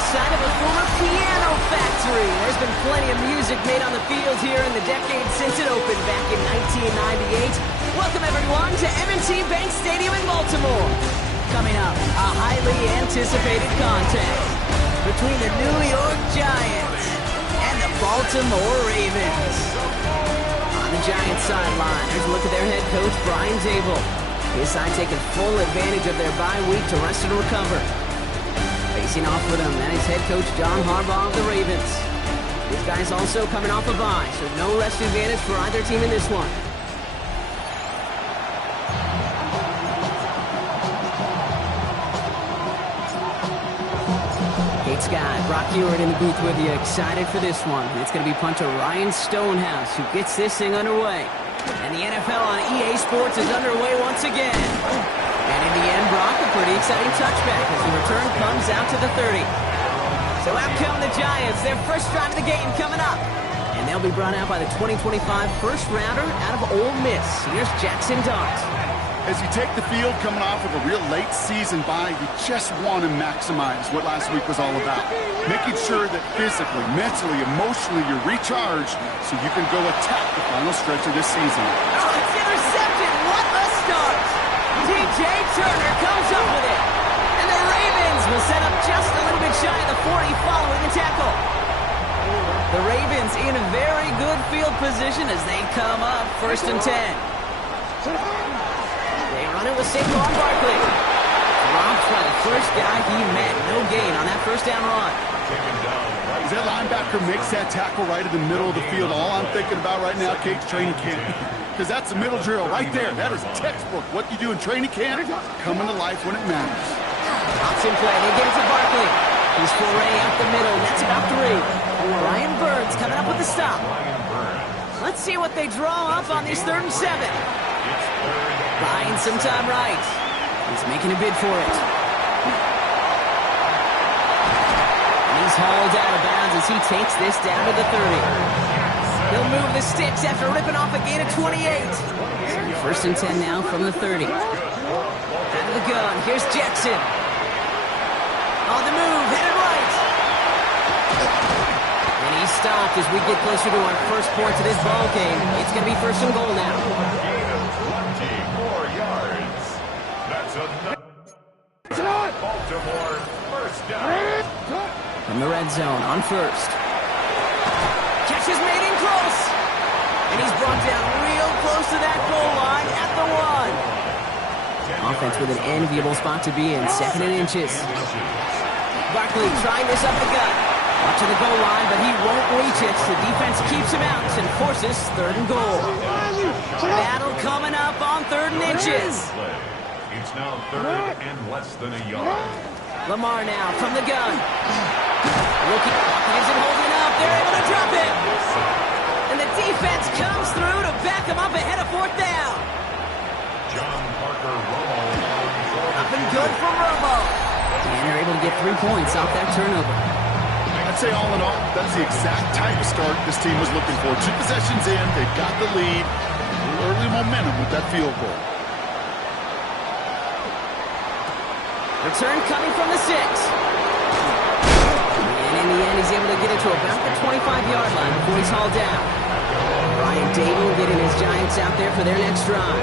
the site of a former piano factory. There's been plenty of music made on the field here in the decade since it opened back in 1998. Welcome, everyone, to M&T Bank Stadium in Baltimore. Coming up, a highly anticipated contest between the New York Giants and the Baltimore Ravens. On the Giants sideline, there's a look at their head coach, Brian Dable. His side taking full advantage of their bye week to rest and recover. Facing off with him, that is head coach John Harbaugh of the Ravens. These guys also coming off a bye, so no rest advantage for either team in this one. Kate Scott, Brock Ewart in the booth with you, excited for this one. It's going to be punter Ryan Stonehouse who gets this thing underway. And the NFL on EA Sports is underway once again. And in the end, Brock, a pretty exciting touchback as the return comes out to the 30. So out come the Giants, their first drive of the game coming up. And they'll be brought out by the 2025 first rounder out of Ole Miss. Here's Jackson Dart. As you take the field coming off of a real late season bye, you just want to maximize what last week was all about. Making sure that physically, mentally, emotionally you're recharged so you can go attack the final stretch of this season. Oh, it's intercepted. What a start. T.J. Turner comes up with it. And the Ravens will set up just a little bit shy of the 40 following the tackle. The Ravens in a very good field position as they come up 1st and 10. They run it with Saquon Barkley. Dropped by the first guy he met. No gain on that first down run. As that linebacker makes that tackle right in the middle of the field, all I'm thinking about right now, Kate's training camp. Because that's the middle drill right there. That is textbook. What you do in training camp, coming to life when it matters. Option play. They get it to Barkley. He's foray up the middle. That's about 3. Ryan Burns coming up with the stop. Let's see what they draw up on these 3rd and 7. Buying some time right. He's making a bid for it. And he's hauled out of bounds as he takes this down to the 30. He'll move the sticks after ripping off a gain of 28. So 1st and 10 now from the 30. Out of the gun. Here's Jackson. On the move. Headed right. And he's stopped as we get closer to our first point to this ball game. It's going to be 1st and goal now. Baltimore first down. From the red zone on 1st. Catch is made in close. And he's brought down real close to that goal line at the 1. Offense with an enviable spot to be in, 2nd and inches. Barkley trying this up the gut. Up to the goal line, but he won't reach it. The defense keeps him out and forces 3rd and goal. Battle coming up on 3rd and inches. It's now 3rd and less than a yard. Lamar now from the gun. Looking, isn't holding up. They're able to drop it. And the defense comes through to back him up ahead of 4th down. John Parker Romo. Up and good for Romo. And they're able to get 3 points off that turnover. I'd say all in all, that's the exact type of start this team was looking for. 2 possessions in, they've got the lead. Early momentum with that field goal. Return coming from the 6. And in the end, he's able to get it to about the 25-yard line before he's hauled down. Brian Dable getting his Giants out there for their next drive.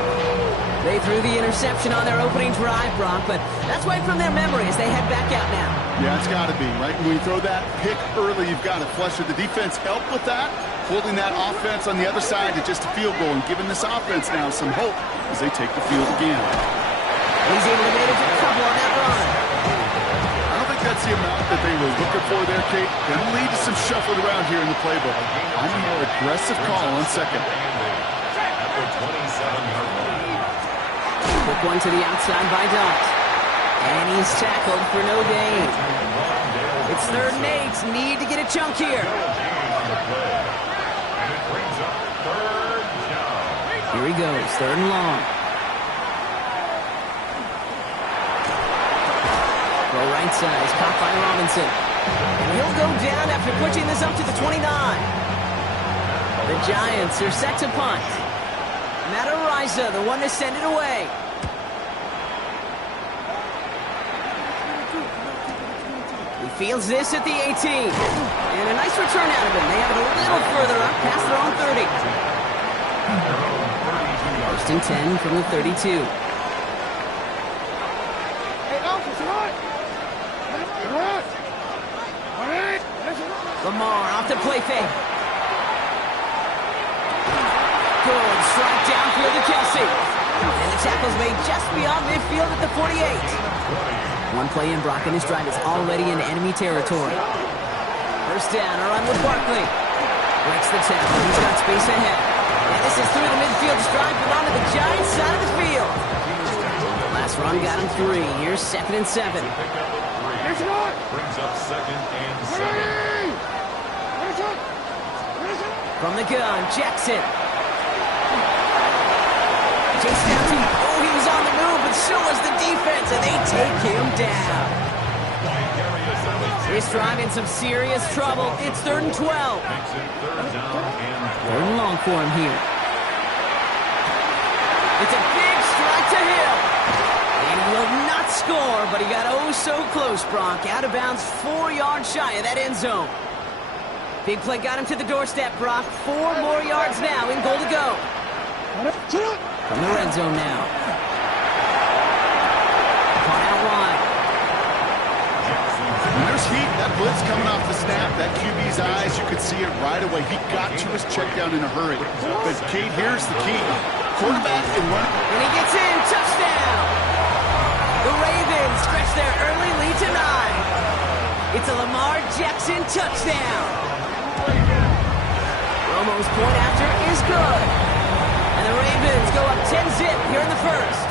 They threw the interception on their opening drive, Brock, but that's right from their memory as they head back out now. Yeah, it's got to be, right? When you throw that pick early, you've got to flush it. The defense helped with that, holding that offense on the other side to just a field goal and giving this offense now some hope as they take the field again. He's able to manage a couple on that run. I don't think that's the amount that they were looking for there, Kate. Going to lead to some shuffling around here in the playbook. I'm a more aggressive call on 2nd. At the 27-yard line. Quick one to the outside by Dot. And he's tackled for no gain. It's 3rd and 8. Need to get a chunk here. And it brings up 3rd down. Here he goes, 3rd and long. Go right side, is caught by Robinson. And he'll go down after pushing this up to the 29. The Giants are set to punt. Matt Ariza, the one to send it away. Fields this at the 18. And a nice return out of him. They have it a little further up past their own 30. First and 10 from the 32. Lamar off the play fake. Good strike downfield to Kelsey. And the tackle's made just beyond midfield at the 48. One play in, Brock, and his drive is already in enemy territory. First down, a run with Barkley. Breaks the tackle. He's got space ahead. And this is through the midfield strike, but onto the Giants side of the field. Last run got him 3. Here's 2nd and 7. Brings up 2nd and 7. From the gun, Jackson. Chase down to, oh, he was on the move, but so was the defense, and they take him down. This drive in some serious trouble. It's 3rd and 12. Third and long for him here. It's a big strike to Hill. And he will not score, but he got oh so close, Brock. Out of bounds, 4 yards shy of that end zone. Big play got him to the doorstep, Brock. 4 more yards now in goal to go. From the red zone now. Caught out wide. When there's heat, that blitz coming off the snap, that QB's eyes, you could see it right away. He got to his check down in a hurry. But Kate, here's the key. Quarterback and run. When he gets in, touchdown. The Ravens stretch their early lead to 9. It's a Lamar Jackson touchdown. Romo's point after is good. And the Ravens go up 10-zip here in the first.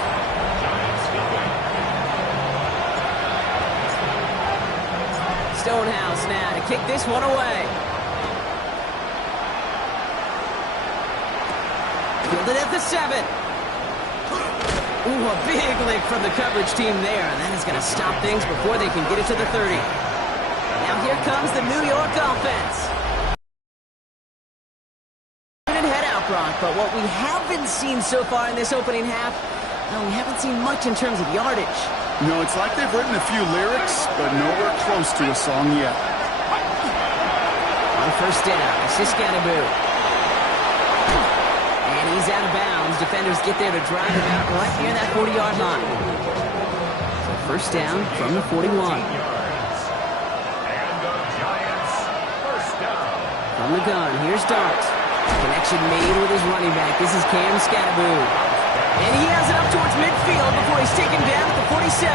Stonehouse now to kick this one away. Fielded at the 7. Ooh, a big lick from the coverage team there, and that is going to stop things before they can get it to the 30. Now here comes the New York offense. Brock, but what we haven't seen so far in this opening half, well, we haven't seen much in terms of yardage. No, it's like they've written a few lyrics, but nowhere close to a song yet. On first down, Siskanaboo. And he's out of bounds. Defenders get there to drive him out right near that 40-yard line. So first down from the 41. From the gun, here's Dart. Connection made with his running back. This is Cam Scanaboo. And he has it up towards midfield before he's taken down at the 47.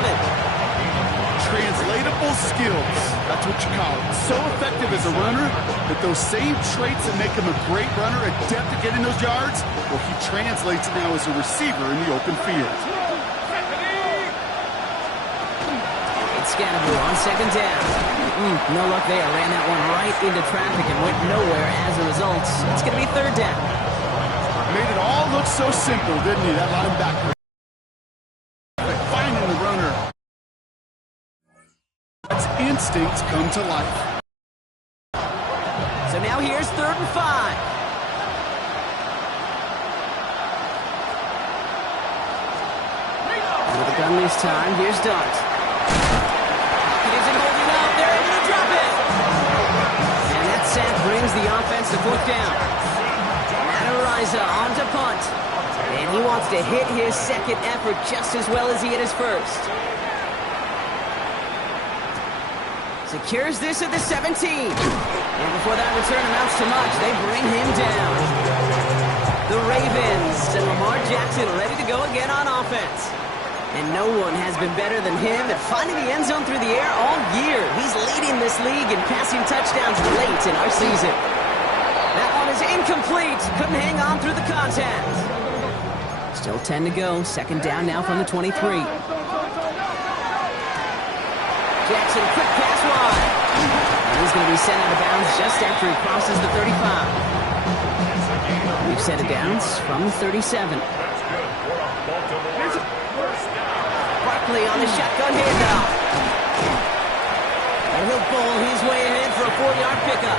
Translatable skills. That's what you call it. So effective as a runner that those same traits that make him a great runner, adept at getting those yards, well, he translates it now as a receiver in the open field. It's Scanaboo on second down. No luck there. Ran that one right into traffic and went nowhere as a result. It's going to be third down. Made it all look so simple, didn't he? That linebacker. Finding the runner. That's instincts come to life. So now here's 3rd and 5. With the gun this time, here's Dart. Sack brings the offense to 4th down. Matariza on to punt. And he wants to hit his second effort just as well as he hit his first. Secures this at the 17. And before that return amounts to much, they bring him down. The Ravens and Lamar Jackson ready to go again on offense. And no one has been better than him at finding the end zone through the air all year. He's leading this league in passing touchdowns late in our season. That one is incomplete. Couldn't hang on through the contact. Still 10 to go. Second down now from the 23. Jackson, quick pass wide. And he's going to be sent out of bounds just after he crosses the 35. We've set it downs from the 37. On the shotgun handoff. And he'll bowl his way ahead for a 4-yard pickup.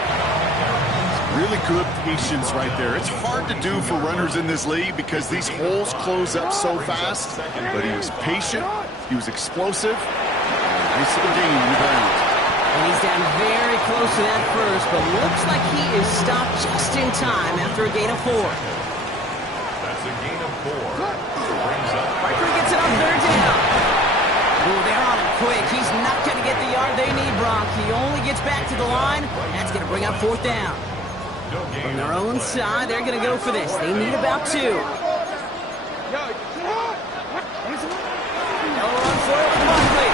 Really good patience right there. It's hard to do for runners in this league because these holes close up so fast. But he was patient. He was explosive. Nice little gain on the ground. And he's down very close to that first, but looks like he is stopped just in time after a gain of 4. That's a gain of 4. Riker gets it on 3rd down. Ooh, they're on him quick. He's not going to get the yard they need, Brock. He only gets back to the line. That's going to bring up 4th down. From their own side, they're going to go for this. They need about 2. They'll run for it with Barkley.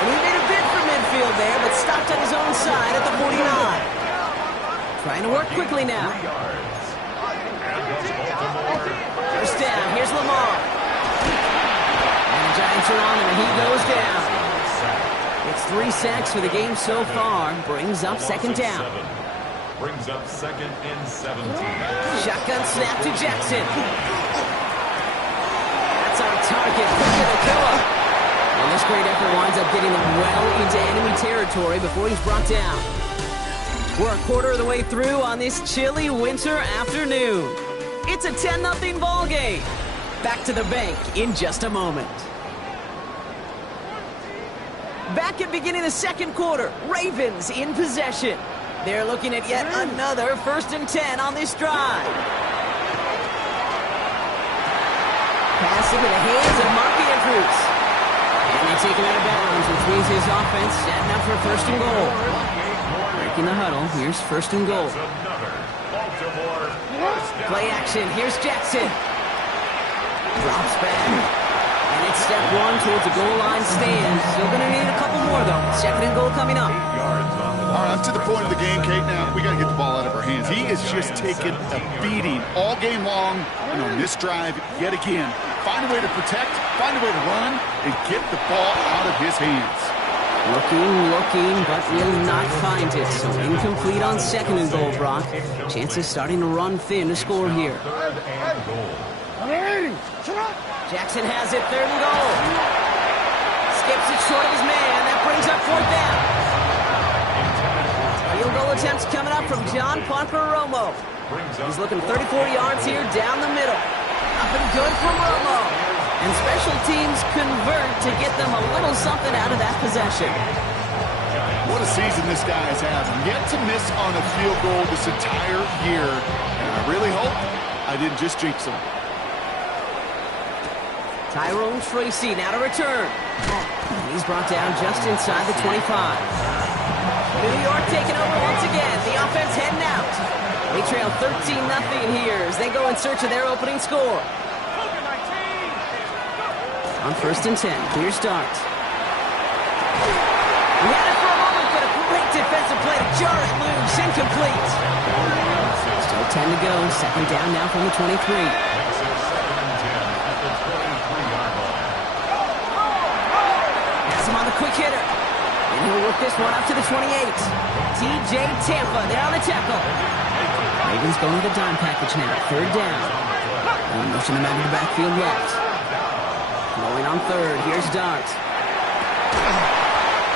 And he made a bid for midfield there, but stopped on his own side at the 49. Trying to work quickly now. First down. Here's Lamar. And the Giants are on him, and he goes down. It's 3 sacks for the game so far. Brings up 2nd down. Brings up 2nd and 17. Shotgun snap to Jackson. That's on target. And this great effort winds up getting them well into enemy territory before he's brought down. We're a quarter of the way through on this chilly winter afternoon. It's a 10-0 ball game. Back to the bank in just a moment. Back at beginning of the 2nd quarter, Ravens in possession. They're looking at yet another 1st and 10 on this drive. Pass into the hands of Mark Andrews. And they take him out of bounds, which means his offense setting up for 1st and goal. Breaking the huddle, here's 1st and goal. Play action, here's Jackson. Drops back. And it's step 1 towards the goal line stand. Still going to need a couple more, though. 2nd and goal coming up. All right, I'm to the point of the game, Kate. Now, we got to get the ball out of our hands. He is just taking a beating all game long. And on this drive, yet again, find a way to protect, find a way to run, and get the ball out of his hands. Looking, but will not find it. So incomplete on 2nd and goal, Brock. Chances starting to run thin to score here. Jackson has it, 3rd and goal. Skips it short of his man. That brings up 4th down. Field goal attempts coming up from John Ponferomo. He's looking 34 yards here down the middle. Up and good from Romo. And special teams convert to get them a little something out of that possession. What a season this guy is having. Yet to miss on a field goal this entire year. And I really hope I didn't just jinx him. Tyrone Tracy now to return. He's brought down just inside the 25. New York taking over once again. The offense heading out. They trail 13-0 here as they go in search of their opening score. On 1st and 10, clear start. We had it for a moment, but a great defensive play to jar it loose. Incomplete. Still 10 to go. 2nd down now from the 23. Has him on the quick hitter. And he'll work this one up to the 28. TJ Tampa there on the tackle. Ravens going to the dime package now. 3rd down. And motion him out of the backfield left. Going on 3rd. Here's Dart.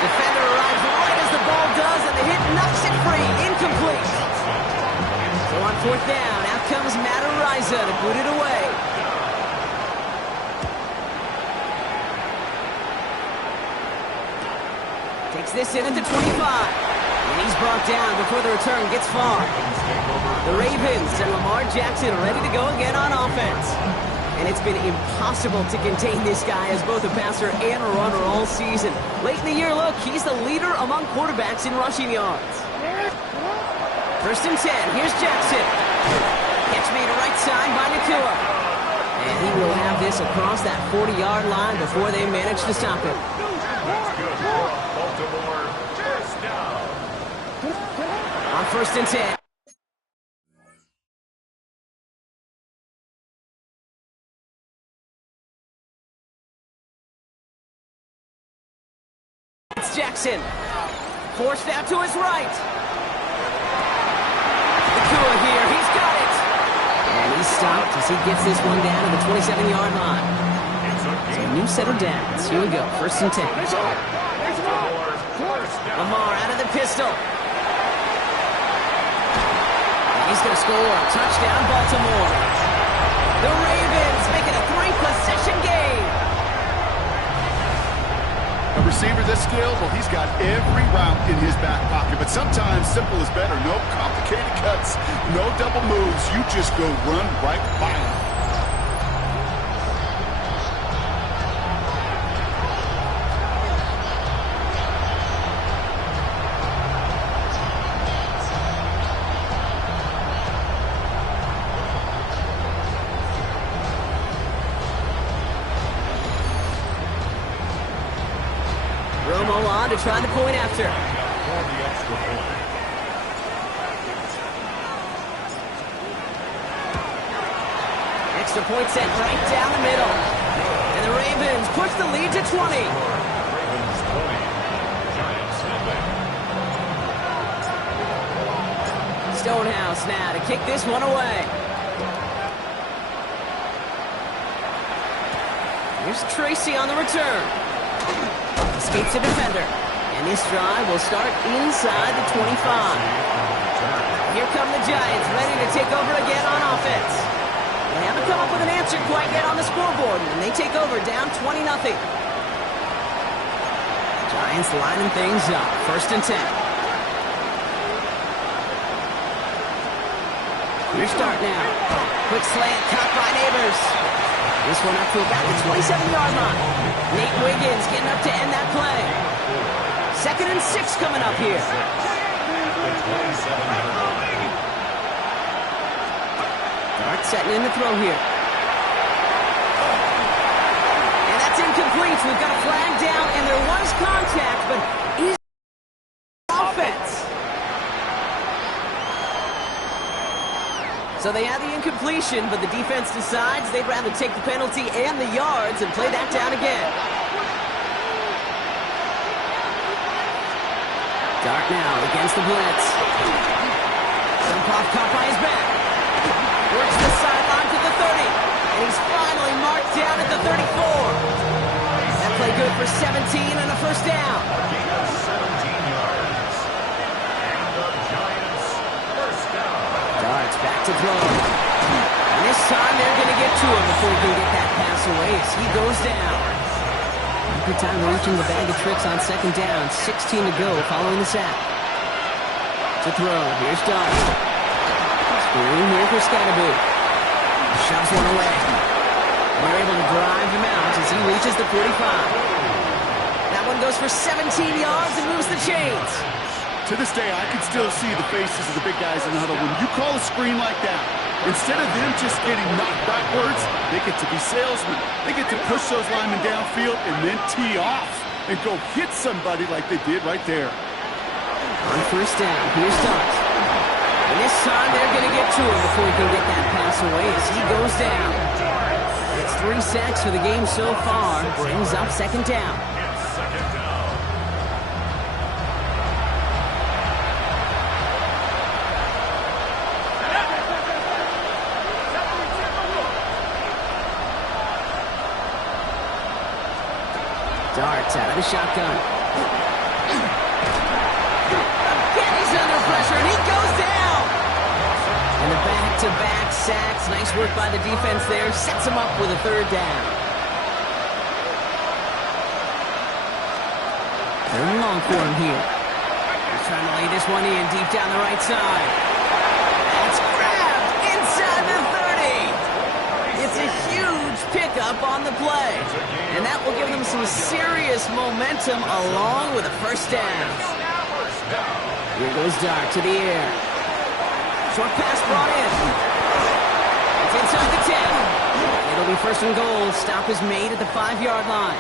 Defender arrives right as the ball does, and the hit knocks it free. Incomplete. So on 4th down, out comes Matt Ariza to put it away. Takes this in at the 25. And he's brought down before the return gets far. The Ravens and Lamar Jackson ready to go again on offense. And it's been impossible to contain this guy as both a passer and a runner all season. Late in the year, look, he's the leader among quarterbacks in rushing yards. 1st and 10, here's Jackson. Catch made a right side by Nakua. And he will have this across that 40-yard line before they manage to stop him. On 1st and 10. It's Jackson. Forced out to his right. Nakua here. He's got it. And he's stopped as he gets this one down to the 27-yard line. So a new set of downs. Here we go. 1st and 10. Lamar out of the pistol. And he's going to score. Touchdown, Baltimore. The Ravens make it a 3-possession game. Number receiver this skilled, well, he's got every route in his back pocket. But sometimes simple is better. No complicated cuts, no double moves. You just go run right by him. Romo on to try the point after. Extra point set right down the middle. And the Ravens push the lead to 20. Stonehouse now to kick this one away. Here's Tracy on the return. Escapes a defender. And this drive will start inside the 25. Here come the Giants, ready to take over again on offense. They haven't come up with an answer quite yet on the scoreboard, and they take over down 20-0. Giants lining things up. 1st and 10. Your start now. Quick slant, caught by Neighbors. This one up to about the 27-yard line. Nate Wiggins getting up to end that play. 2nd and 6 coming up here. Dart setting in the throw here. And that's incomplete. We've got a flag down, and there was contact, but is offense. So they had the incompletion, but the defense decides they'd rather take the penalty and the yards and play that down again. Dart now against the blitz. Dumpoff caught by his back. Works the sideline to the 30. And he's finally marked down at the 34. That play good for 17 and a 1st down. 17 yards. And the Giants' 1st down. Dart's back to throw. And this time they're going to get to him before he can get that pass away as he goes down. Good time reaching the bag of tricks on 2nd down. 16 to go following the sack. To throw. Here's Dart. Screen here for Scatterboot. Shoves one away. They're able to drive him out as he reaches the 45. That one goes for 17 yards and moves the chains. To this day, I can still see the faces of the big guys in the huddle. When you call a screen like that, instead of them just getting knocked backwards, they get to be salesmen. They get to push those linemen downfield and then tee off and go hit somebody like they did right there. On 1st down, here's Dart. And this time they're going to get to him before he can get that pass away as he goes down. It's 3 sacks for the game so far. Brings up 2nd down. Dart's out of the shotgun. Again, he's under pressure, and he goes down. And the back-to-back sacks. Nice work by the defense there. Sets him up with a 3rd down. 3rd and long for him here. He's trying to lay this one in deep down the right side. That's grabbed inside the 30. It's a huge pickup on the play. And that will give them some serious momentum along with a 1st down. Here goes Dart to the air. Short pass brought in. It's inside the 10. It'll be 1st and goal. Stop is made at the 5-yard line.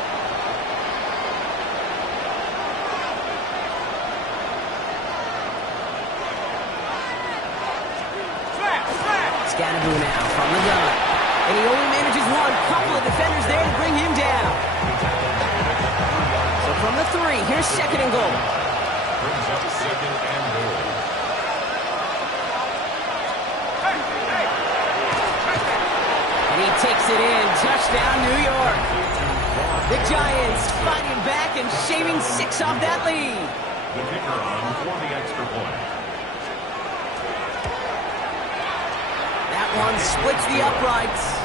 Scatterboot now from the gun. And he only manages one. Couple of defenders there to bring him down. So from the 3, here's 2nd and goal. Brings up 2nd and goal. And he takes it in. Touchdown, New York. The Giants fighting back and shaving 6 off that lead. The kicker on for the extra point. That one splits the uprights.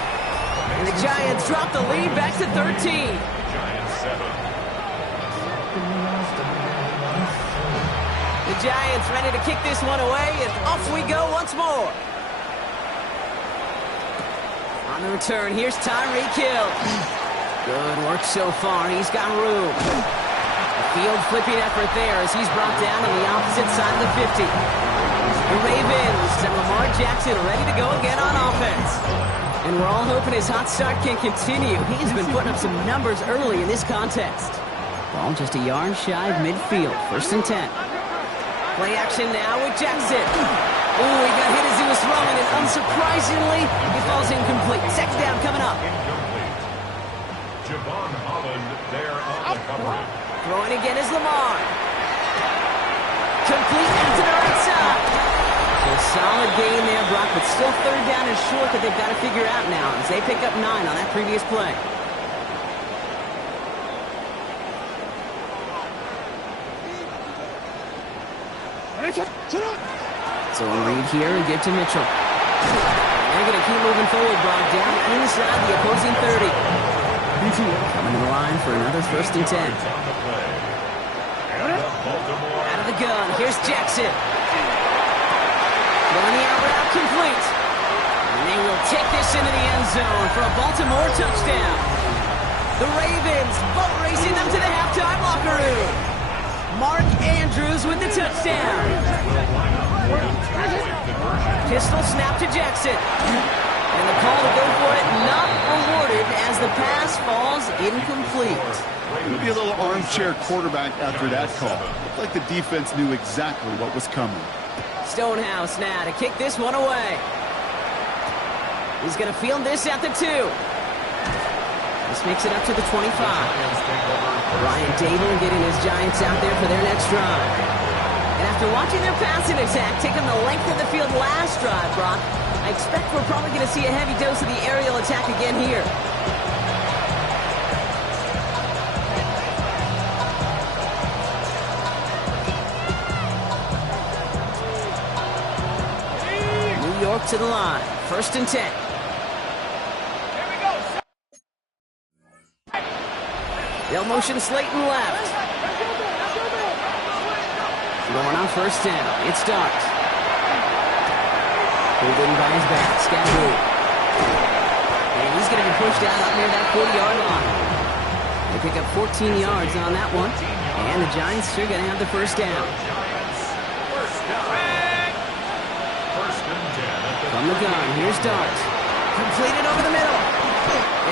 And the Giants drop the lead back to 13. Giants 7. The Giants ready to kick this one away, and off we go once more. On the return, here's Tyreek Hill. Good work so far. He's got room. A field flipping effort there as he's brought down on the opposite side of the 50. The Ravens and Lamar Jackson ready to go again on offense. And we're all hoping his hot start can continue. He's been putting up some numbers early in this contest. Ball just a yard shy of midfield. 1st and 10. Play action now with Jackson. Ooh, he got hit as he was throwing, and unsurprisingly, he falls incomplete. 2nd down coming up. Javon Holland there on the coverage. Throwing again is Lamar. Complete out to the right side. So solid gain there, Brock, but still 3rd down and short that they've got to figure out now as they pick up 9 on that previous play. So a read here and give to Mitchell. They're going to keep moving forward, Brock, down inside the opposing 30. Coming to the line for another 1st and 10. Out of the gun, here's Jackson. Throwing the out route complete. And they will take this into the end zone for a Baltimore touchdown. The Ravens boat racing them to the halftime locker room. Mark Andrews with the touchdown. Pistol snap to Jackson. And the call to go for it not rewarded as the pass falls incomplete. Maybe a little armchair quarterback after that call. Looked like the defense knew exactly what was coming. Stonehouse now to kick this one away. He's going to field this at the 2. This makes it up to the 25. Ryan Dable getting his Giants out there for their next drive. And after watching their passing attack taking the length of the field last drive, Brock, I expect we're probably going to see a heavy dose of the aerial attack again here. New York to the line. 1st and 10. They'll motion Slayton left. Going on 1st down. It starts. Pulled in by his back. Scattered. And he's going to be pushed out up near that 40-yard line. They pick up 14 yards on that one. And the Giants are going to have the 1st down. From the gun, here's Dart. Completed over the middle.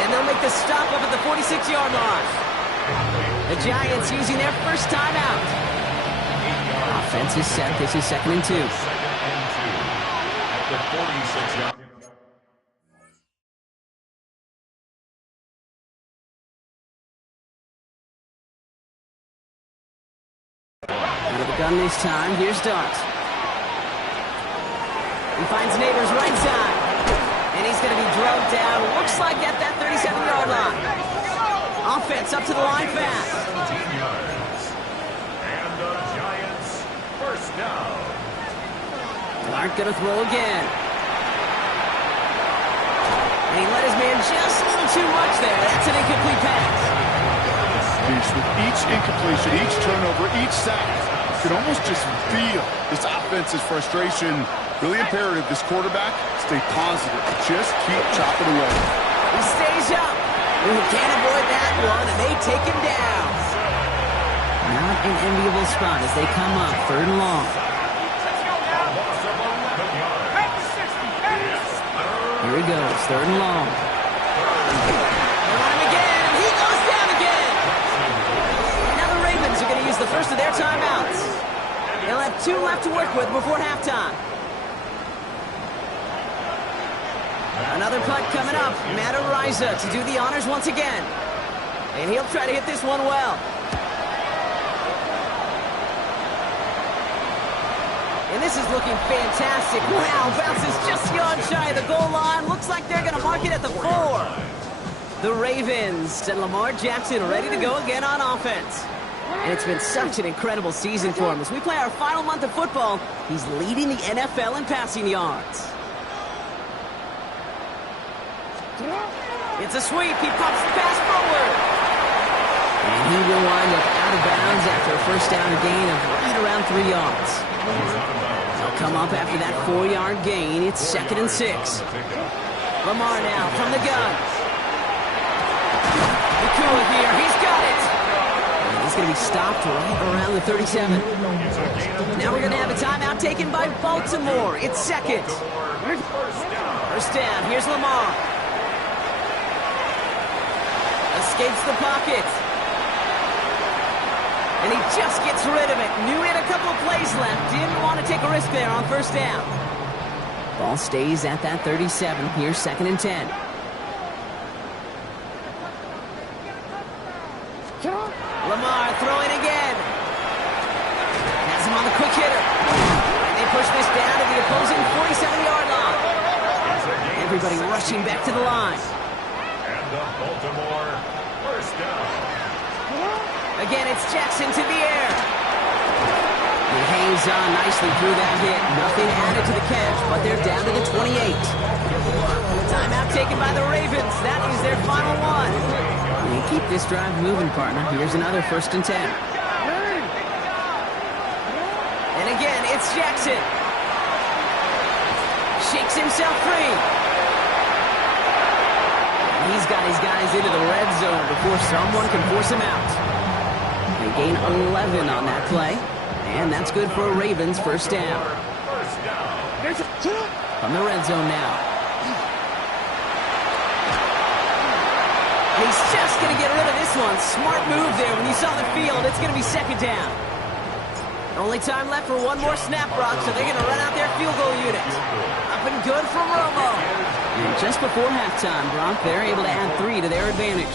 And they'll make the stop up at the 46-yard line. The Giants using their 1st timeout. Offense is set. This is 2nd and 2. At the 46-yard. Out of the gun this time. Here's Dart. He finds Neighbors right side. And he's going to be drugged down. Looks like at that 37-yard line. Offense up to the line fast. 17 yards. And the Giants 1st down. Clark going to throw again. And he let his man just a little too much there. That's an incomplete pass. With each incompletion, each turnover, each sack, you can almost just feel this offense's frustration. Really imperative this quarterback stay positive. Just keep chopping away. He stays up. Ooh, can't avoid that one, and they take him down. Not an enviable spot as they come up 3rd and long. Here he goes, 3rd and long. They want him again. He goes down again. Now the Ravens are going to use the 1st of their timeouts. They'll have 2 left to work with before halftime. Another punt coming up. Matt Ariza to do the honors once again. And he'll try to hit this one well. And this is looking fantastic. Wow, bounces just beyond shy of the goal line. Looks like they're going to mark it at the 4. The Ravens and Lamar Jackson ready to go again on offense. And it's been such an incredible season for him. As we play our final month of football, he's leading the NFL in passing yards. It's a sweep. He pops the pass forward. And he will wind up out of bounds after a first down or gain of right around 3 yards. They'll come up after that 4-yard gain. It's 2nd and 6. Lamar now from the gun. Nakua here. He's got it. And he's going to be stopped right around the 37. Now we're going to have a timeout taken by Baltimore. It's 2nd. First down. Here's Lamar. Escapes the pocket. And he just gets rid of it. Knew he had a couple of plays left. Didn't want to take a risk there on first down. Ball stays at that 37. Here's 2nd and 10. Lamar throwing again. Has him on the quick hitter. And they push this down to the opposing 47-yard line. Everybody rushing back to the line. And the Baltimore first down. Again, it's Jackson to the air. He hangs on nicely through that hit. Nothing added to the catch, but they're down to the 28. Timeout taken by the Ravens. That is their final one. And keep this drive moving, partner. Here's another 1st and 10. And again, it's Jackson. Shakes himself free. He's got his guys into the red zone before someone can force him out. They gain 11 on that play. And that's good for a Ravens first down. From the red zone now. And he's just going to get rid of this one. Smart move there. When you saw the field, it's going to be 2nd down. Only time left for one more snap, Brock, so they're going to run out their field goal unit. Up and good from Romo. And just before halftime, Brock, they're able to add 3 to their advantage.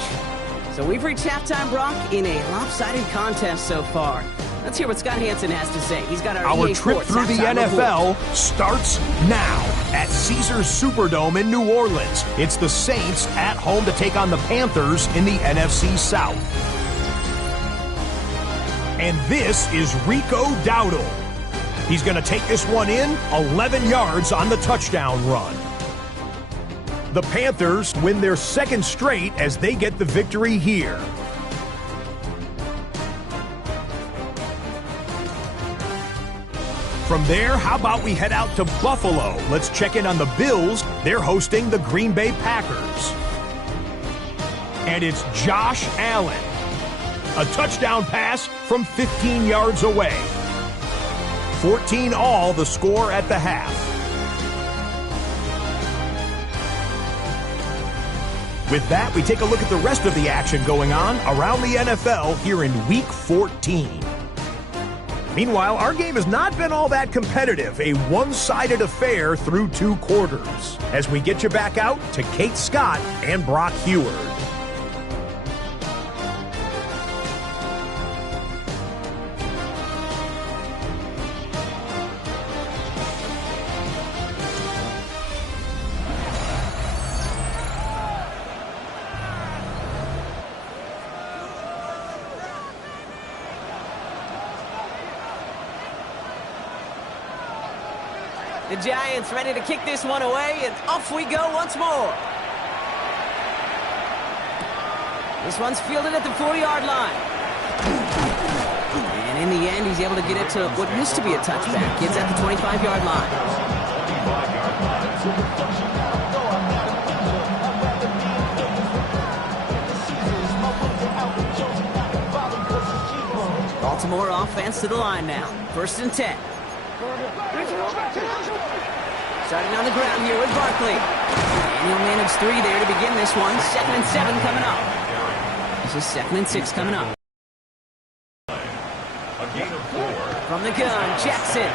So we've reached halftime, Brock, in a lopsided contest so far. Let's hear what Scott Hansen has to say. He's got our EA trip Sports through the NFL report. starts now at Caesars Superdome in New Orleans. It's the Saints at home to take on the Panthers in the NFC South. And this is Rico Dowdle. He's going to take this one in 11 yards on the touchdown run. The Panthers win their 2nd straight as they get the victory here. From there, how about we head out to Buffalo? Let's check in on the Bills. They're hosting the Green Bay Packers. And it's Josh Allen. A touchdown pass from 15 yards away. 14 all, the score at the half. With that, we take a look at the rest of the action going on around the NFL here in Week 14. Meanwhile, our game has not been all that competitive, a one-sided affair through 2 quarters. As we get you back out to Kate Scott and Brock Heward. The Giants ready to kick this one away, and off we go once more. This one's fielded at the 4-yard line. And in the end, he's able to get it to what used to be a touchback. Gets at the 25-yard line. Baltimore offense to the line now. 1st and 10. Starting on the ground here with Barkley. And he'll manage 3 there to begin this one. 2nd and 7 coming up. This is 2nd and 6 coming up. From the gun, Jackson.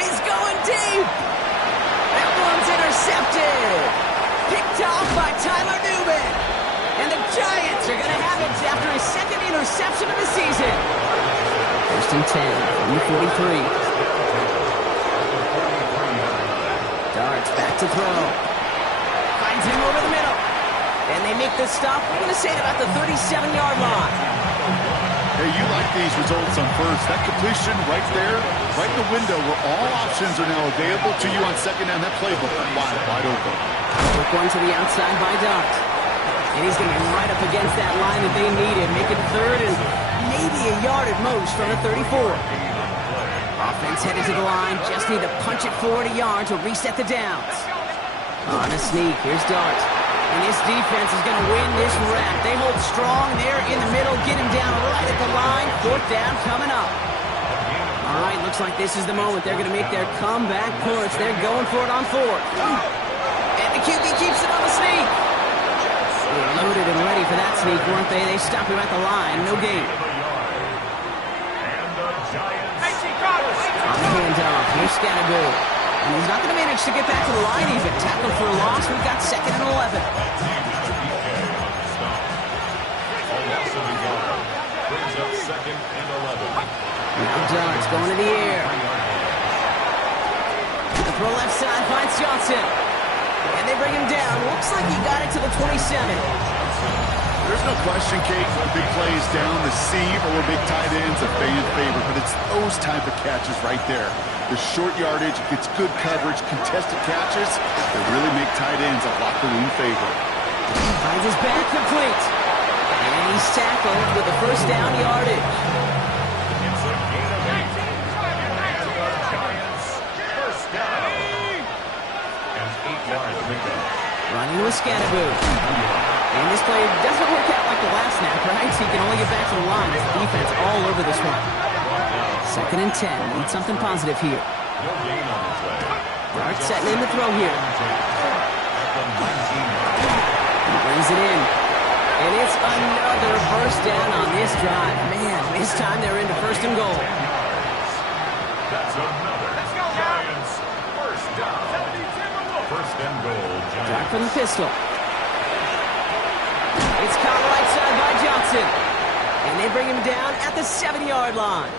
He's going deep. That one's intercepted. Picked off by Tyler Newman. And the Giants are going to have it after his 2nd interception of the season. 1st and 10 from the 43. Darts back to throw. Finds him over the middle. And they make the stop, we're going to say, about the 37-yard line. Hey, you like these results on first. That completion right there, right in the window where all options are now available to you on 2nd down. That playbook wide open. Quick one to the outside by Dart. And he's going to be right up against that line that they needed, making third and maybe a yard at most from the 34. Offense headed to the line, just need to punch it forward a yard to reset the downs. On a sneak, here's Dart. And this defense is going to win this rap. They hold strong there in the middle, get him down right at the line. Fourth down coming up. All right, looks like this is the moment. They're going to make their comeback push. They're going for it on fourth. And the QB keeps it on the sneak. They were loaded and ready for that sneak, weren't they? They stopped him at the line. No gain. On the handoff, here's Scatterbill. And he's not going to manage to get back to the line even. Tackled for a loss. We've got 2nd and 11. Now Dart's going to the air. The throw left side finds Johnson. And they bring him down. Looks like he got it to the 27. There's no question, Kate, big plays down the seam or big tight ends a fan favorite, but it's those type of catches right there. The short yardage, gets good coverage, contested catches that really make tight ends a locker room favorite. Finds his back complete. And he's tackled with the first down yardage. Running with Scatterbill. And this play doesn't work out like the last snap, right? He can only get back to the line. His defense all over this one. 2nd and 10. Need something positive here. Dart setting in the throw here. He brings it in. And it's another first down on this drive. Man, this time they're into 1st and goal. That's another Giants first down. 1st and goal. Dart from the pistol. It's caught right side by Johnson. And they bring him down at the 7-yard line.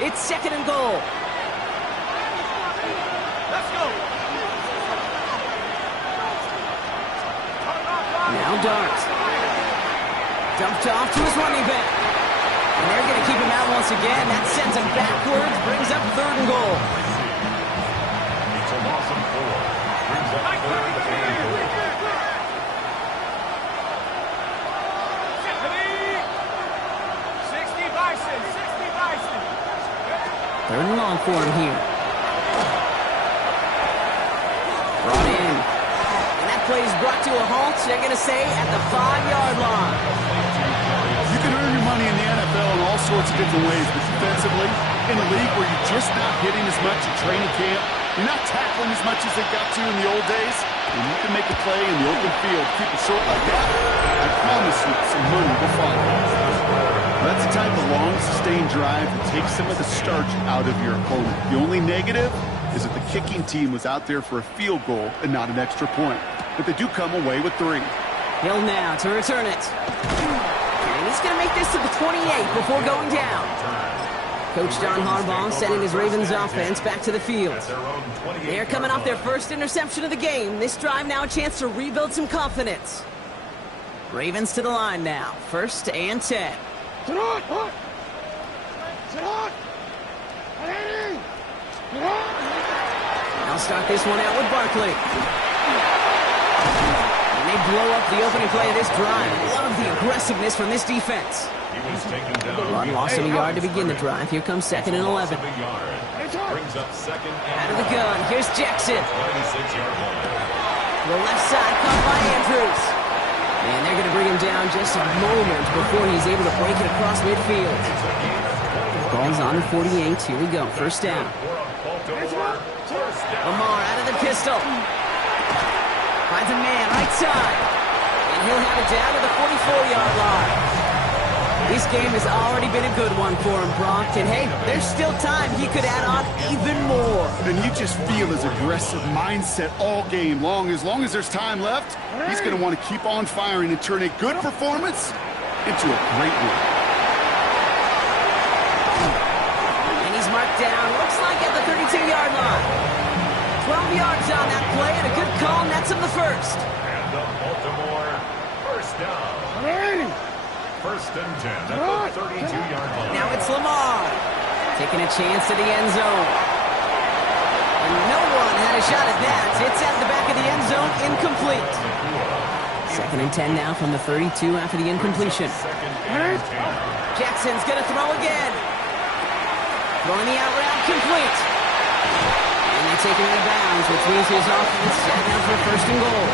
It's 2nd and goal. Let's go. Now Dart. Dumped off to his running back. And they're going to keep him out once again. That sends him backwards, brings up 3rd and goal. It's a loss of 4. Brings up 3rd and goal. 3rd and long for him here. Brought in. And that play is brought to a halt, they're going to say, at the 5-yard line. You can earn your money in the NFL in all sorts of different ways, but defensively, in a league where you're just not hitting as much at training camp, you're not tackling as much as they got to in the old days, and you can make a play in the open field, keep it short like that, I promise you some money will follow. That's the type of long, sustained drive that takes some of the starch out of your opponent. The only negative is that the kicking team was out there for a field goal and not an extra point. But they do come away with 3. Hill now to return it. And he's going to make this to the 28 before going down. Coach John Harbaugh sending his Ravens offense back to the field. They're coming off their first interception of the game. This drive now a chance to rebuild some confidence. Ravens to the line now. 1st and 10. I'll start this one out with Barkley. And they blow up the opening play of this drive. Love the aggressiveness from this defense. Run loss of a yard to begin the drive. Here comes 2nd and 11. Out of the gun. Here's Jackson. The left side caught by Andrews. And they're going to bring him down just a moment before he's able to break it across midfield. Ball's on the 48. Here we go. 1st down. Lamar out of the pistol. Finds a man right side. And he'll have it down to the 44-yard line. This game has already been a good one for him, Brock. And hey, there's still time. He could add on even more. And you just feel his aggressive mindset all game long. As long as there's time left, he's going to want to keep on firing and turn a good performance into a great one. And he's marked down, looks like at the 32-yard line. 12 yards on that play, and a good call nets him the 1st. And the Baltimore first down. 1st and 10 at the 32-yard line. Now it's Lamar taking a chance to the end zone. And no one had a shot at that. It's at the back of the end zone, incomplete. So Second and 10 now from the 32 after the incompletion. Jackson's going to throw again. Throwing the out route complete. And they take it out of bounds, which means his offense set down for first and goal.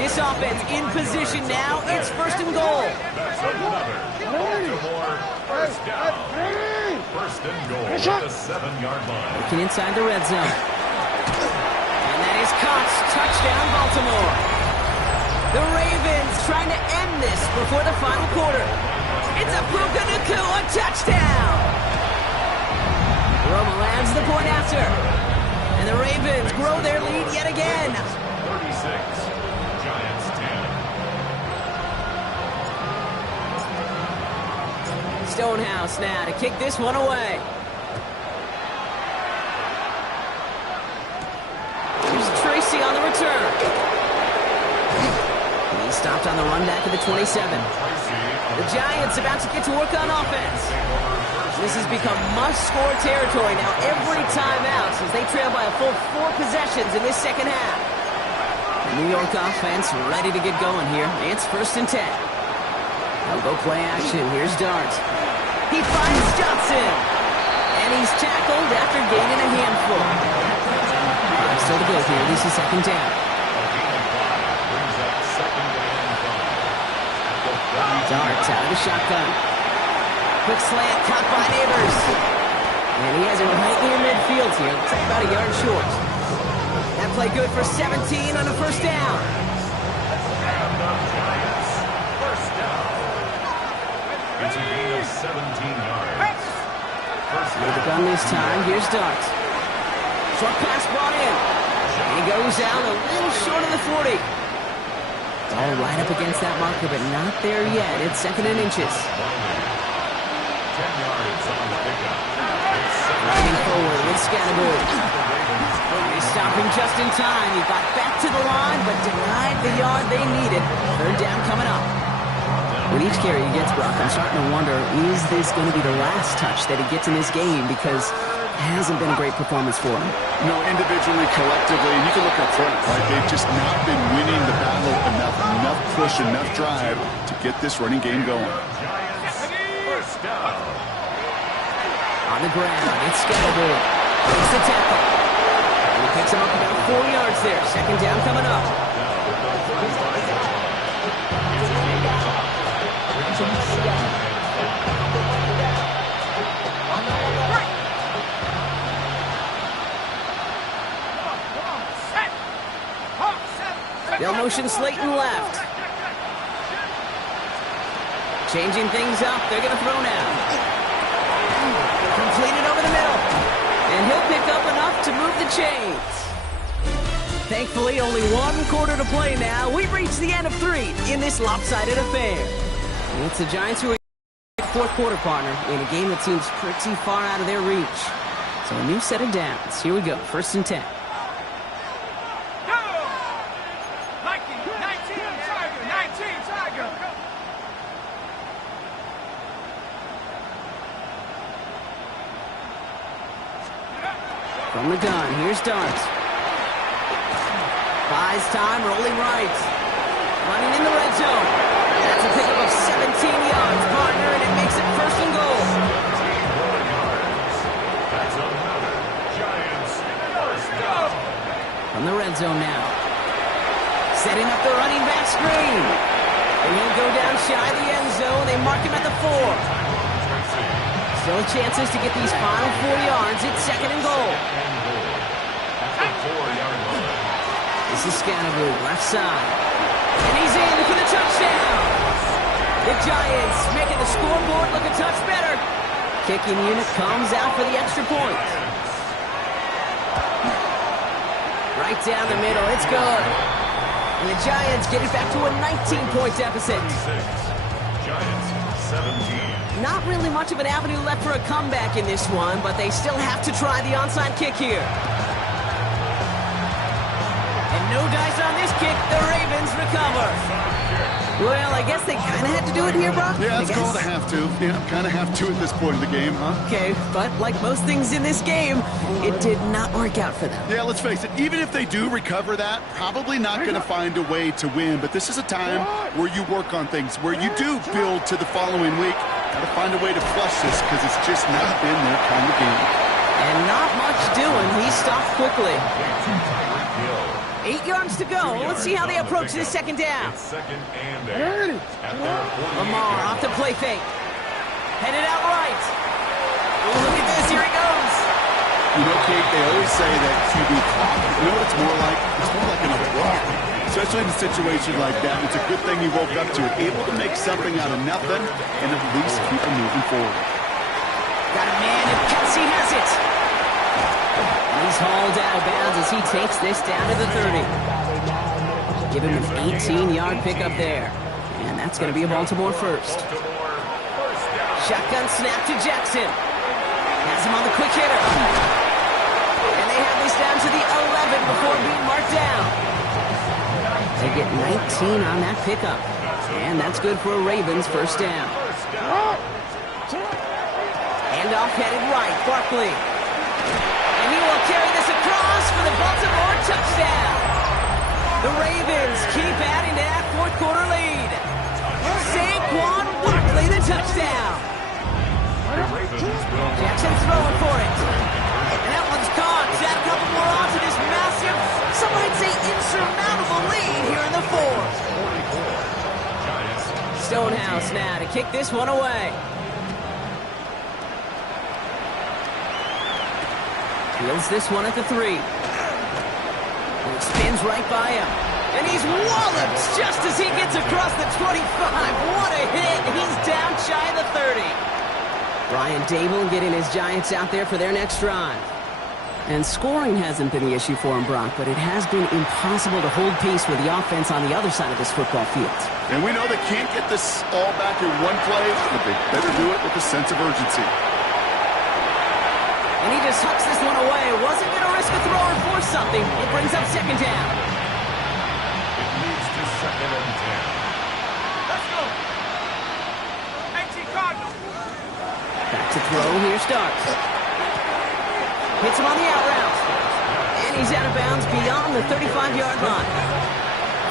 This offense in position now. It's first and goal. First down. First and goal at the 7-yard line. Looking inside the red zone. And that is caught. Touchdown, Baltimore. The Ravens trying to end this before the final quarter. It's a Puka Nacua touchdown. Roma lands the point after. And the Ravens grow their lead yet again. 36. Giants 10. Stonehouse now to kick this one away. Here's Tracy on the return. He's stopped on the run back at the 27. The Giants about to get to work on offense. This has become must-score territory now every time out since they trail by a full 4 possessions in this second half. The New York offense ready to get going here. It's first and 10. They'll go play action. Here's Dart. He finds Johnson. And he's tackled after gaining a handful. Still to go here. This is second down. Darts out of the shotgun. Quick slant caught by Neighbors. And he has it right near midfield here. Looks like about a yard short. That play good for 17 on a first down. First down. It's a gain of 17 yards. First With the gun this time, here's Darts. Short pass brought in. And he goes out a little short of the 40. All right up against that marker, but not there yet. It's second and inches. 10 yards on the pickup. Riding forward with Scannaboo. He's stopping just in time. He got back to the line, but denied the yard they needed. Third down coming up. With each carry he gets, Brock, I'm starting to wonder, is this going to be the last touch that he gets in this game? Because it hasn't been a great performance for him. No, individually, collectively, and you can look up front, right? They've just not been winning the battle enough push, enough drive to get this running game going. Giants. First down. On the ground, it's Scannaboo. Makes the tackle. And he picks him up about 4 yards there. Second down coming up. They'll motion Slayton left. Changing things up. They're going to throw now. Completed over the middle. And he'll pick up enough to move the chains. Thankfully, only 1 quarter to play now. We've reached the end of 3 in this lopsided affair. And it's the Giants who are fourth quarter partner in a game that seems pretty far out of their reach. So a new set of downs. Here we go. First and 10. From the gun, here's Dart. Buys time, rolling right. Running in the red zone. That's a pickup of 17 yards, partner, and it makes it first and goal. That's another Giants first down. From the red zone now. Setting up the running back screen. And he'll go down shy of the end zone. They mark him at the 4. Still chances to get these final 4 yards. It's second and goal. This is Scannaboo, left side. And he's in for the touchdown. The Giants making the scoreboard look a touch better. Kicking unit comes out for the extra point. Right down the middle, it's good. And the Giants get it back to a 19-point deficit. Giants 17. Not really much of an avenue left for a comeback in this one, but they still have to try the onside kick here. And no dice on this kick. The Ravens recover. Well, I guess they kind of had to do it here, Brock. Yeah, it's called a have to. Yeah, kind of have to at this point of the game, huh? Okay, but like most things in this game, It did not work out for them. Yeah, let's face it, even if they do recover that, probably not going to find a way to win. But this is a time where you work on things, where you do build to the following week. Got to find a way to flush this because it's just not been their kind of game. And not much doing. He stopped quickly. 8 yards to go. Let's see how they approach this second down. Lamar off the play fake. Headed out right. Ooh, look at this. Here he goes. You know, Kate, they always say that QB clock, you know what it's more like? It's more like an abrupt. Especially in a situation like that. It's a good thing you woke up to it. Able to make something out of nothing and at least keep it moving forward. Got a man, and Kelsey has it. He's hauled out of bounds as he takes this down to the 30. Give him an 18-yard pickup there. And that's going to be a Baltimore first. Shotgun snap to Jackson. Has him on the quick hitter. And they have this down to the 11 before being marked down. They get 19 on that pickup. And that's good for a Ravens first down. Handoff headed right, Barkley. And he will carry this across for the Baltimore touchdown. The Ravens keep adding to that fourth quarter lead. Saquon Barkley, the touchdown. Jackson throwing for it. And that one's caught. Add a couple more on to this massive, some might say insurmountable lead here in the fourth. Stonehouse now to kick this one away. Fields this one at the 3. And spins right by him. And he's walloped just as he gets across the 25. What a hit. He's down shy of the 30. Brian Dable getting his Giants out there for their next drive. And scoring hasn't been the issue for him, Brock, but it has been impossible to hold pace with the offense on the other side of this football field. And we know they can't get this all back in one play, but they better do it with a sense of urgency. And he just hucks this one away. Wasn't going to risk a throw or force something. It brings up second down. It leads to 2nd and 10. Let's go. Cardinals. Back to throw. Here starts. Hits him on the out route. And he's out of bounds beyond the 35-yard line.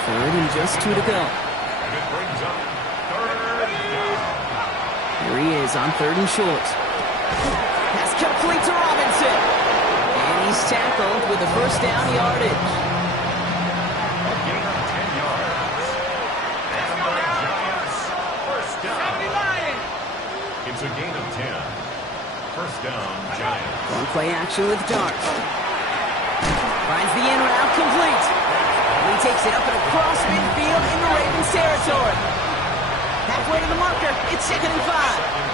3rd and just 2 to go. And it brings up 3rd down. Here he is on 3rd and short. Pass complete to Robinson. And he's tackled with the first down yardage. A gain of 10 yards. And the Giants first down. It's a gain of 10. First down, Giants. Going play action with Dart. Finds the in route complete. And he takes it up and across midfield in the Ravens territory. Halfway to the marker. It's 2nd and 5.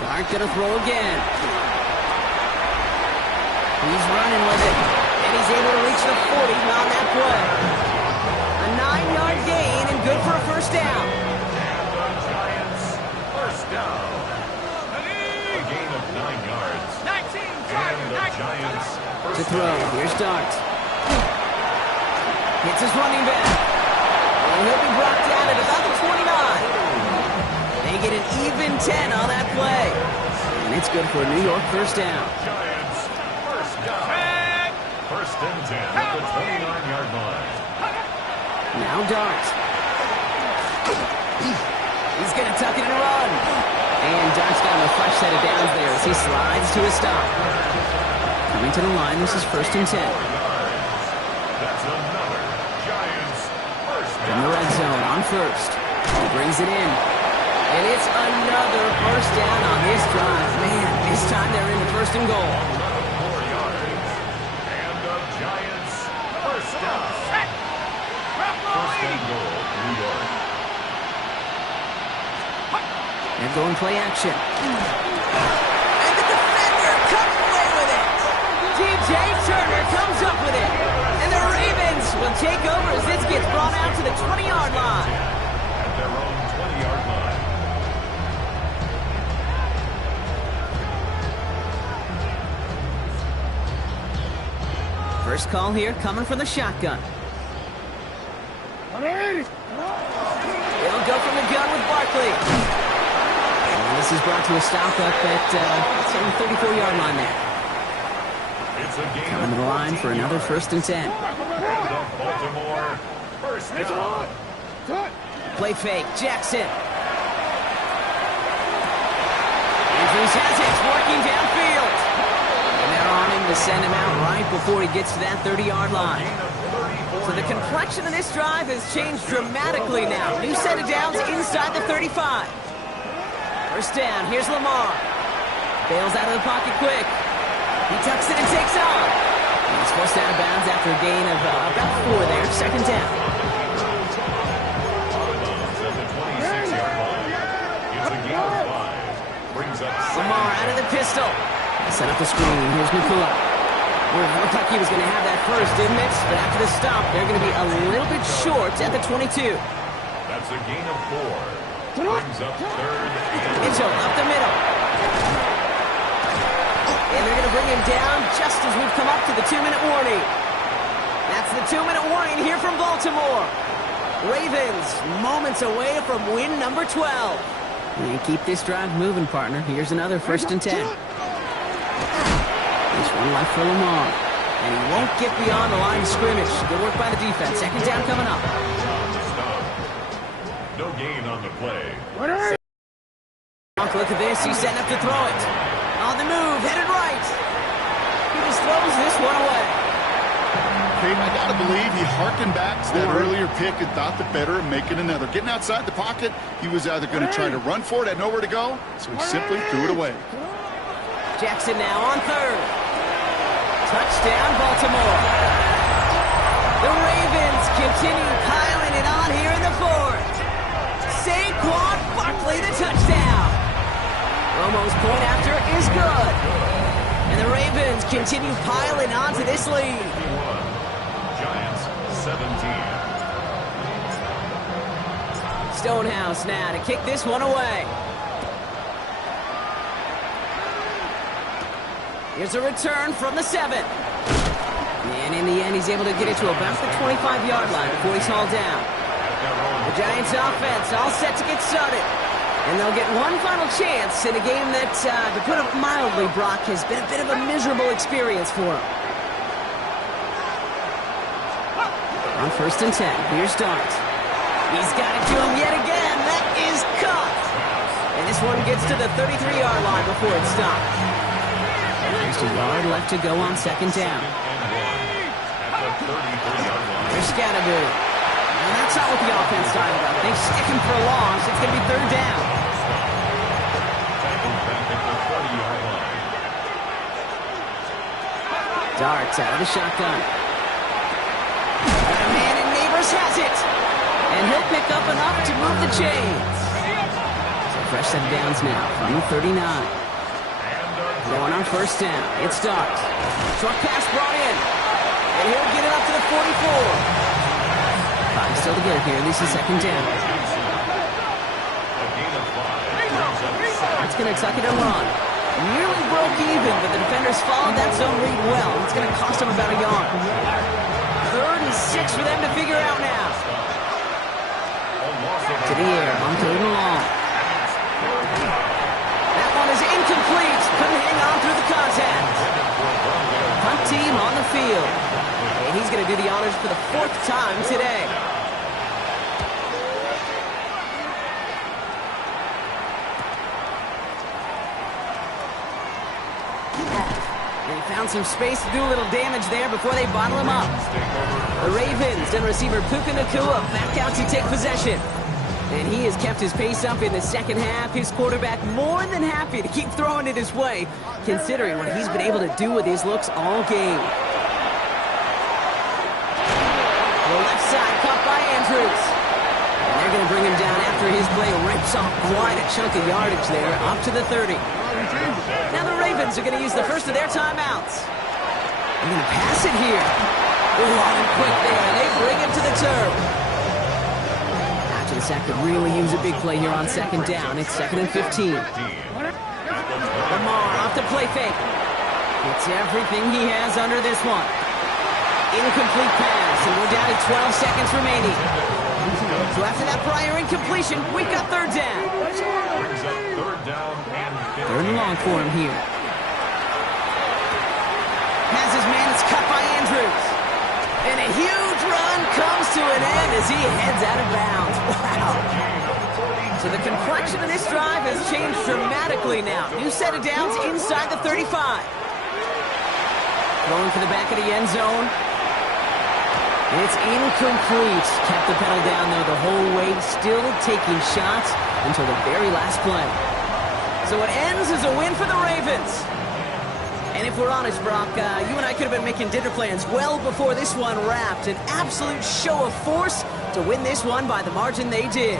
Dart gonna throw again. He's running with it. And he's able to reach the 40 on that play. A 9-yard gain and good for a first down. And the Giants first down. A gain of 9 yards. 19. And the Giants To first throw. down. Here's Dart. Hits his running back. And he'll be brought down at about the 29. They get an even 10 on that play. And it's good for a New York first down. Giants first down. First and 10 at the 29-yard line. Now Dart. He's going to tuck it and run. And Dart's got him a fresh set of downs there as he slides to a stop. Coming to the line, this is 1st and 10. That's another Giants first In the down. red zone on 1st. He brings it in. And it's another first down on this drive. Man, this time they're in the 1st and goal. 4 yards. And the Giants first down. First and goal, New York. They're going play action. And the defender comes away with it. DJ Turner comes up with it. And the Ravens will take over as this gets brought out to the 20-yard line. At their own 20-yard line. First call here coming from the shotgun. They'll go from the gun with Barkley. And And this is brought to a stop up at the 34-yard line there. Coming to the line for another 1st and 10. Baltimore, first down. Play fake, Jackson. Andrews has it, working downfield. And they're on him to send him out right before he gets to that 30-yard line. So the complexion of this drive has changed dramatically now. New set of downs inside the 35. First down, here's Lamar. Bails out of the pocket quick. He tucks it and takes off. He's forced out of bounds after a gain of about 4 there. 2nd down. Lamar out of the pistol. Set up the screen. Here's Nakua. It looked like he was going to have that first, didn't it? But after the stop, they're going to be a little bit short at the 22. That's a gain of 4. Brings up 3rd. Mitchell up the middle. And they're going to bring him down just as we've come up to the 2-minute warning. That's the 2-minute warning here from Baltimore. Ravens moments away from win number 12. And keep this drive moving, partner. Here's another 1st and 10. This one left for Lamar. And he won't get beyond the line of scrimmage. Good work by the defense. 2nd down coming up. No gain on the play. Look at this. He's setting up to throw it. On the move, headed right. He just throws this one away. Okay, I gotta believe he harkened back to that earlier pick and thought the better of making another. Getting outside the pocket, he was either going to try to run for it, had nowhere to go, so he simply threw it away. Jackson now on 3rd. Touchdown, Baltimore. The Ravens continue piling it on here in the 4th. Saquon Barkley, the touchdown. Romo's point after is good. And the Ravens continue piling on to this lead. Giants 17. Stonehouse now to kick this one away. Here's a return from the 7. And in the end, he's able to get it to about the 25-yard line before he's hauled down. The Giants offense all set to get started. And they'll get one final chance in a game that, to put it mildly, Brock, has been a bit of a miserable experience for him. On 1st and 10, here's Dart. He's got it to him yet again. That is caught. And this one gets to the 33-yard line before it stops. There's a yard left to go on 2nd down. There's Scattergood. And that's not what the offense started about. They stick him for a loss. It's going to be 3rd down. Darts out of the shotgun. Got a man, and Neighbors has it. And he'll pick up enough to move the chains. So fresh set of downs now from the 39. Going on 1st down. It's Dart. Short pass brought in. And he'll get it up to the 44. Still to get here. This is 2nd down. It's going to tuck it and run. Nearly broke even, but the defenders followed that zone read well. It's going to cost them about a yard. 3rd and 6 for them to figure out now. To the air, on 3rd and long. That one is incomplete. Couldn't hang on through the contact. Punt team on the field. And he's going to do the honors for the 4th time today. Found some space to do a little damage there before they bottle him up. The Ravens and receiver Puka Nakua back out to take possession. And he has kept his pace up in the 2nd half. His quarterback more than happy to keep throwing it his way, considering what he's been able to do with his looks all game. The left side caught by Andrews. And they're going to bring him down after his play rips off quite a chunk of yardage there, up to the 30. Now the Ravens are going to use the first of their timeouts. They're going to pass it here. On and quick there. They bring it to the turf. After the sack could really use a big play here on 2nd down. It's 2nd and 15. Lamar off the play fake. It's everything he has under this one. Incomplete pass, and we're down to 12 seconds remaining. So after that prior incompletion, we've got third down. Brings up third down and 15. Third and long for him here. Has his man, it's cut by Andrews. And a huge run comes to an end as he heads out of bounds. Wow. So the complexion of this drive has changed dramatically now. New set of downs inside the 35. Throwing to the back of the end zone. It's incomplete. Kept the pedal down, though, the whole way, still taking shots until the very last play. So it ends as a win for the Ravens. And if we're honest, Brock, you and I could have been making dinner plans well before this one wrapped. An absolute show of force to win this one by the margin they did.